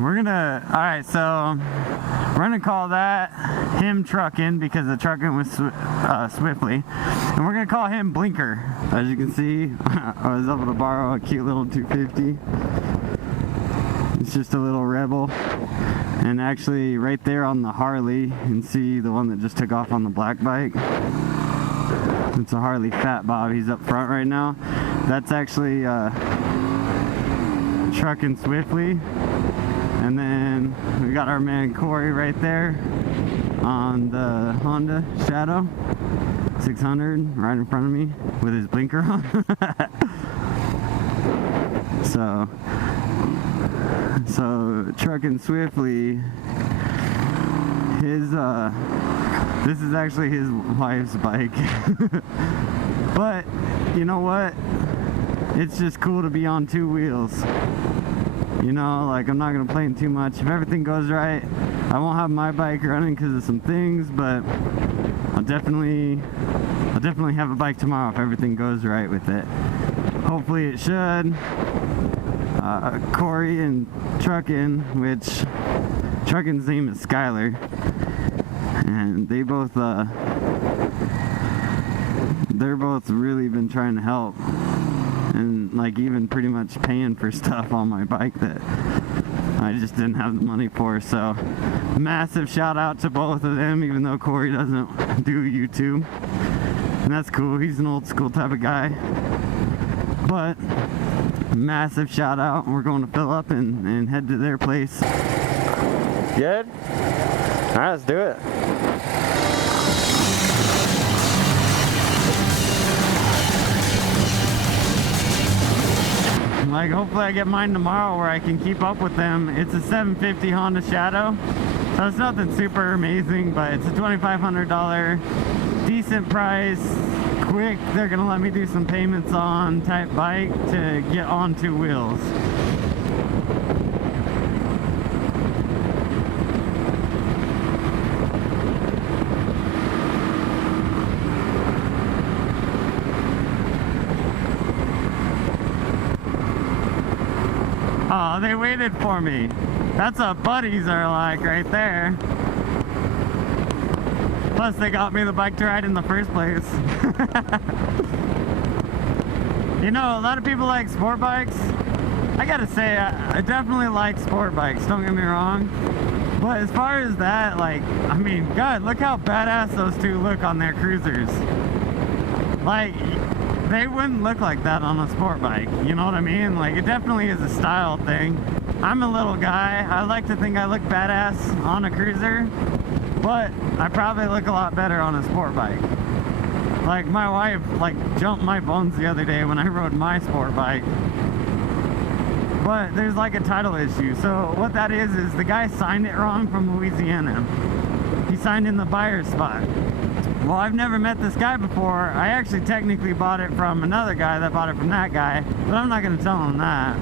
Alright, so we're gonna call that him trucking because the trucking was swiftly, and we're gonna call him Blinker. As you can see, I was able to borrow a cute little 250. It's just a little Rebel, and actually right there on the Harley, you can see the one that just took off on the black bike. It's a Harley Fat Bob. He's up front right now. That's actually trucking swiftly. And then we got our man Corey right there on the Honda Shadow 600 right in front of me with his blinker on. so trucking swiftly, his this is actually his wife's bike. But you know what, it's just cool to be on two wheels. You know, like, I'm not gonna play too much. If everything goes right, I won't have my bike running because of some things, but I'll definitely have a bike tomorrow if everything goes right with it. Hopefully it should. Corey and Truckin', which Truckin's name is Skylar, and they're both really been trying to help. And like even pretty much paying for stuff on my bike that I just didn't have the money for. So massive shout out to both of them, even though Corey doesn't do YouTube, and that's cool. He's an old school type of guy, but massive shout out. We're going to fill up and head to their place. Good? Alright, let's do it. Like, hopefully I get mine tomorrow where I can keep up with them. It's a 750 Honda Shadow, so it's nothing super amazing, but it's a $2,500 decent price, quick, they're gonna let me do some payments on type bike to get on two wheels. Oh, they waited for me. That's what buddies are like right there. Plus they got me the bike to ride in the first place. You know, a lot of people like sport bikes. I gotta say, I definitely like sport bikes, don't get me wrong. But as far as that, like, I mean, God, look how badass those two look on their cruisers. Like, they wouldn't look like that on a sport bike, you know what I mean? Like, it definitely is a style thing. I'm a little guy, I like to think I look badass on a cruiser, but I probably look a lot better on a sport bike. Like, my wife, like, jumped my bones the other day when I rode my sport bike. But there's like a title issue, so what that is the guy signed it wrong from Louisiana. He signed in the buyer's spot. Well, I've never met this guy before. I actually technically bought it from another guy that bought it from that guy, but I'm not going to tell him that.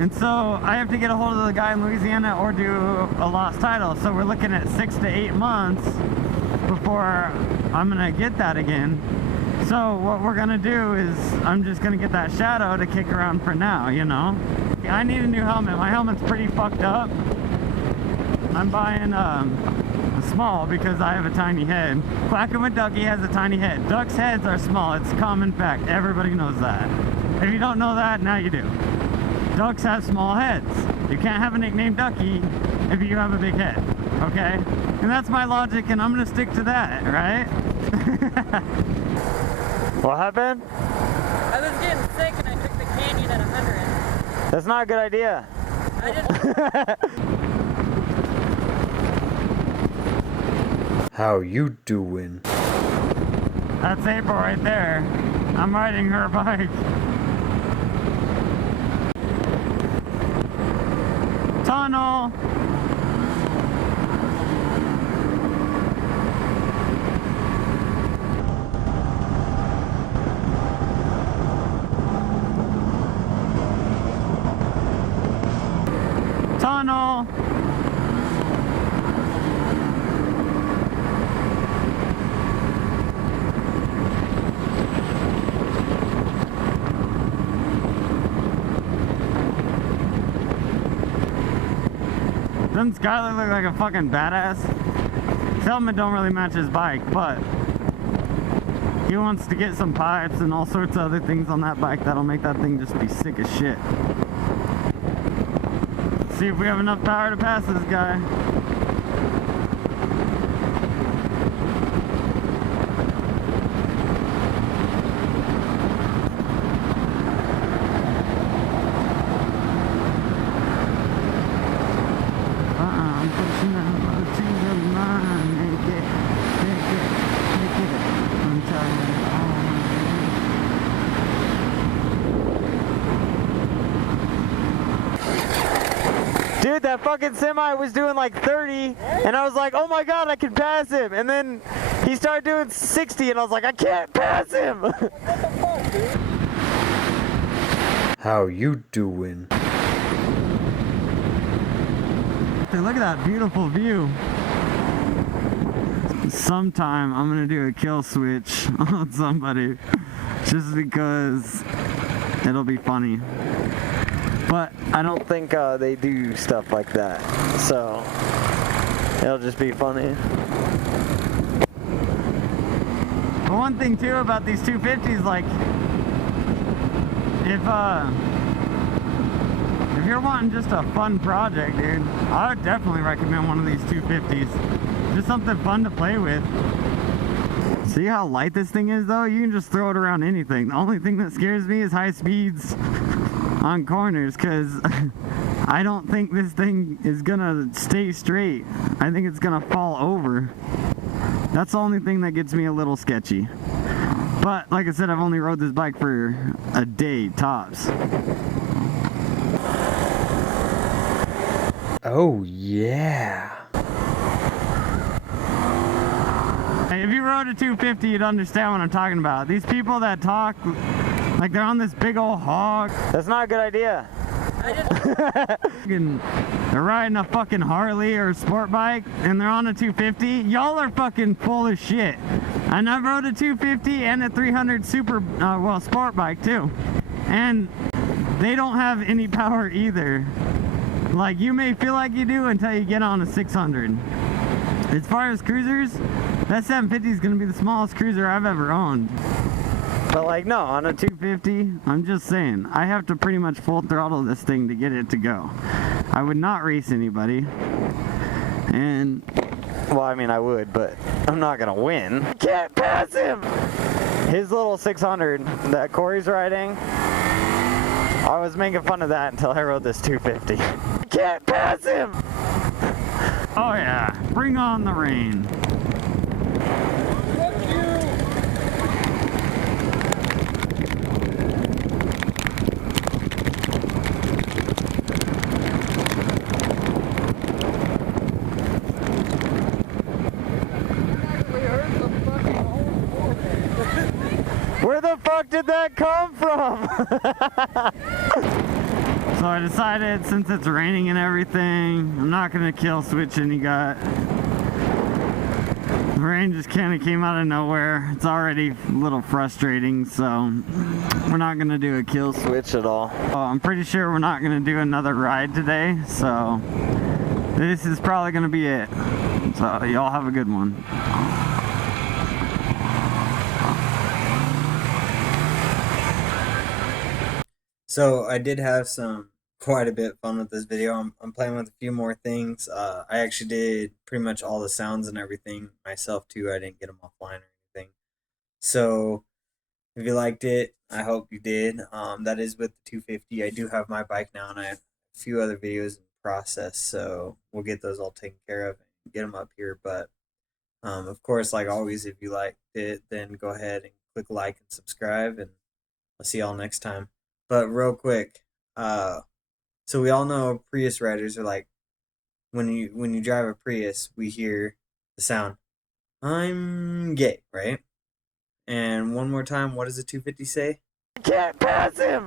And so I have to get a hold of the guy in Louisiana or do a lost title. So we're looking at 6 to 8 months before I'm going to get that again. So what we're going to do is I'm just going to get that Shadow to kick around for now, you know. I need a new helmet. My helmet's pretty fucked up. I'm buying small because I have a tiny head. Quacking with Ducky has a tiny head. Ducks' heads are small. It's a common fact. Everybody knows that. If you don't know that, now you do. Ducks have small heads. You can't have a nickname Ducky if you have a big head, okay? And that's my logic, and I'm gonna stick to that, right? What happened? I was getting sick and I took the Canyon at 100. That's not a good idea. I just... How you doing? That's April right there. I'm riding her bike. Tunnel. Tunnel. Doesn't Skyler look like a fucking badass? His helmet don't really match his bike, but he wants to get some pipes and all sorts of other things on that bike that'll make that thing just be sick as shit. Let's see if we have enough power to pass this guy. I'm pushing out to the line. Make it, I'm tired. Dude, that fucking semi was doing like 30, and I was like, oh my god, I can pass him. And then he started doing 60, and I was like, I can't pass him. What the fuck, dude? How you doing? Dude, look at that beautiful view. Sometime I'm gonna do a kill switch on somebody just because it'll be funny. But I don't think they do stuff like that, so it'll just be funny. But one thing too about these 250s, like if you're wanting just a fun project, dude, I would definitely recommend one of these 250s. Just something fun to play with. See how light this thing is though? You can just throw it around anything. The only thing that scares me is high speeds on corners, because I don't think this thing is gonna stay straight. I think it's gonna fall over. That's the only thing that gets me a little sketchy. But like I said, I've only rode this bike for a day tops. Oh yeah. Hey, if you rode a 250, you'd understand what I'm talking about. These people that talk like they're on this big old hog, that's not a good idea. They're riding a fucking Harley or a sport bike and they're on a 250. Y'all are fucking full of shit. And I've rode a 250 and a 300 super, sport bike too. And they don't have any power either. Like, you may feel like you do until you get on a 600. As far as cruisers, that 750 is gonna be the smallest cruiser I've ever owned. But like, no, on a 250, I'm just saying, I have to pretty much full throttle this thing to get it to go. I would not race anybody. And, well, I mean, I would, but I'm not gonna win. I can't pass him! His little 600 that Corey's riding, I was making fun of that until I rode this 250. I can't pass him! Oh yeah, bring on the rain. Where the fuck did that come from? So I decided, since it's raining and everything, I'm not gonna kill switch any gut. The rain just kind of came out of nowhere. It's already a little frustrating, so we're not gonna do a kill switch at all. Oh, I'm pretty sure we're not gonna do another ride today, so this is probably gonna be it. So y'all have a good one. So I did have quite a bit of fun with this video. I'm playing with a few more things. I actually did pretty much all the sounds and everything myself too. I didn't get them offline or anything. So if you liked it, I hope you did. That is with the 250. I do have my bike now, and I have a few other videos in process. So we'll get those all taken care of and get them up here. But of course, like always, if you liked it, then go ahead and click like and subscribe, and I'll see y'all next time. But real quick, so we all know Prius riders are like, when you drive a Prius, we hear the sound, I'm gay, right? And one more time, what does the 250 say? I can't pass him!